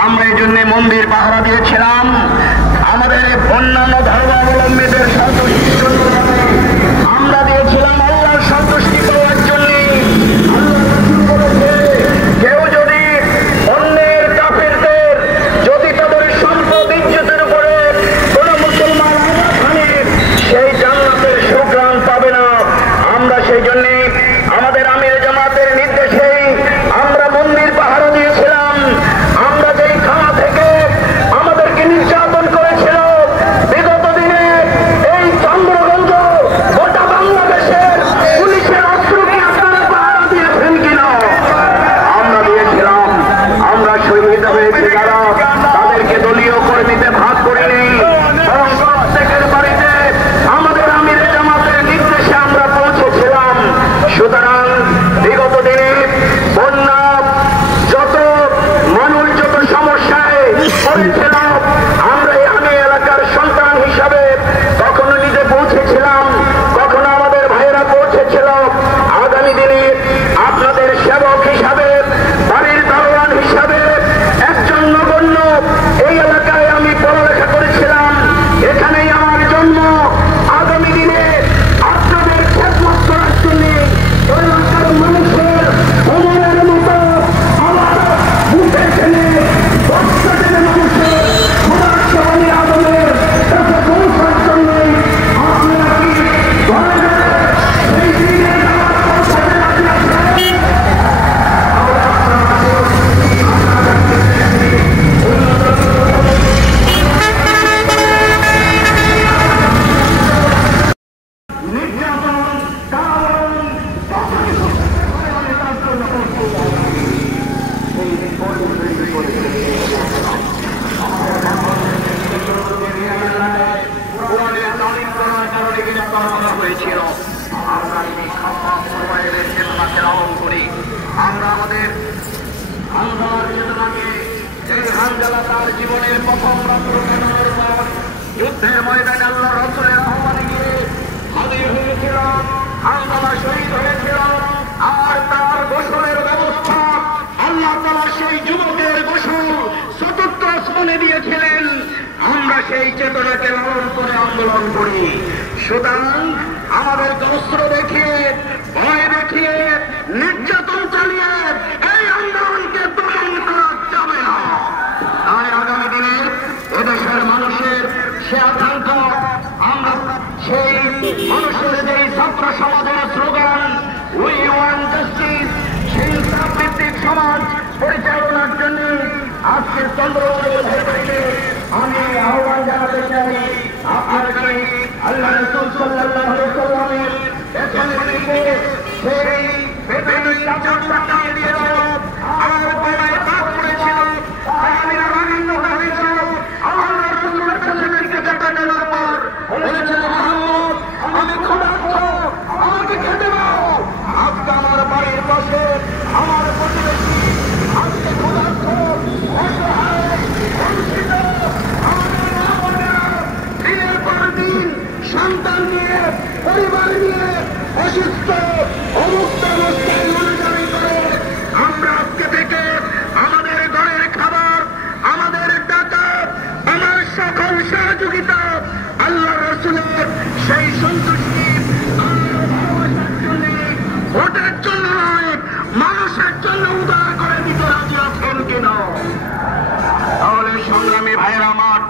আমরা এই জন্য মন্দির পাহারা দিয়েছিলাম আমাদের অন্যান্য ধর্মাবলম্বীদের সন্তুষ্টির জন্য আমরা দিয়েছিলাম আল্লাহর সন্তুষ্টি পাওয়ার জন্য। কেউ যদি অন্যের কাফেরদের যদি তাদের সম্পদ ইজ্জতের উপরে কোন মুসলমান আঘাত হানে সেই জান্নাতের সুঘ্রাণ পাবে না। আমরা সেই জন্য আমাদের আমির জামাতের নির্দেশেই আমরা মন্দির পাহারা দিয়েছিলাম। আমরা যেই থানা থেকে আমাদেরকে নির্যাতন করেছিল বিগত দিনে এই চন্দ্রগঞ্জ গোটা বাংলাদেশের পুলিশের অস্ত্র কি আপনারা পাহারা দিয়েছেন কিনা? আমরা দিয়েছিলাম। আমরা শহীদ হয়েছি যারা তাদেরকে দলীয় কর্মীতে ভাগ করিনি, বরং প্রত্যেকের বাড়িতে আমাদের আমির জামাতের নির্দেশে আমরা পৌঁছেছিলাম। সুতরাং বিগত দিনে বন্যা যত মানুষ যত সমস্যায় পড়েছিল আমরা এই এলাকার সন্তান হিসাবে কখনো নিজে পৌঁছেছিলাম, কখনো আমাদের ভাইয়েরা পৌঁছেছিল। আগামী দিনে আপনাদের সেবক হিসাবে বাড়ির দারোয়ান হিসাবে একজন নগণ্য এই এলাকায় আমি পড়ালেখা করেছিলাম, এখানেই আমার জন্ম। আগামী দিনে আপনাদের খেদমত করার জন্য এলাকার মানুষের অমরের মতো আমার বুকে টেনে বস্তা টেনে মানুষের খোদার সবাই আদমের কাছে পৌঁছার জন্য আপনারা কি ঘরে ঘরে সেই দিনের নামাজ পৌঁছাতে রাজি আছেন? নির্যাতন কারণ হয়েছিল। আমরা সেই খাপা পরিবারের চেতনাকে লালন করি। আমরা আমাদের হানজালার চেতনাকে, এই হানজালা তার জীবনের প্রথম রাত্র কাটানোর পর যুদ্ধের ময়দানে আল্লাহ রাসূলের আহ্বানে গিয়ে হাজির হয়েছিল। হানজালা শহীদ হয়েছিল। আর তার গোসলের ব্যবস্থা আল্লাহ তাআলা সেই যুবকের গোসল চতুর্থ আসমানে দিয়েছিলেন। আমরা সেই চেতনাকে লালন করে আন্দোলন করি। সুতরাং আমাদের অস্ত্র দেখিয়ে, ভয় দেখিয়ে, নির্যাতন চালিয়ে এই আন্দোলনকে দমন করা যাবে না। তাই আগামী দিনে এদেশের মানুষের সে আকাঙ্ক্ষা, আমরা সেই মানুষের যেই ছাত্র সমাজের স্লোগান উই ওয়ান্ট জাস্টিস, সেই ভিত্তিক সমাজ পরিচালনার জন্য আজকে চন্দ্রগঞ্জে আমি আহ্বান জানাতে চাই। আপনারা কি আল্লাহ রাসূল সাল্লাল্লাহু আলাইহি ওয়াসাল্লামের পেছনে থেকে সেই বেদুইন চাদরটা দিয়ে দাও আর গলায় পাক করেছিল, সাহাবীরা রাগান্বিত হয়েছিল। আল্লাহ রাসূলের কাছে জিজ্ঞাসা করার পর বলেছিল, মুহাম্মদ আমি ক্ষুধার্ত, আমাকে খেতে দাও। আজকে আমার বাড়ির পাশে আমার প্রতিবেশী আজকে ক্ষুধার্ত, অসহায়, বঞ্চিত, আমাদের মা বোনেরা দিনের পর দিন সন্তান নিয়ে, পরিবার নিয়ে অসুস্থ অমুক্ত অবস্থায় মনোজারি করে। আমরা আজকে থেকে আমাদের ঘরের খাবার, আমাদের টাকা, আমার সকল সহযোগিতা আল্লাহ রাসূলের সেই সন্তুষ্টি ভালোবাসার জন্য, ভোটের জন্য নয়, মানুষের জন্য উদার করে দিতে রাজি আছেন কিনা? তাহলে সংগ্রামী ভাইয়েরা আমার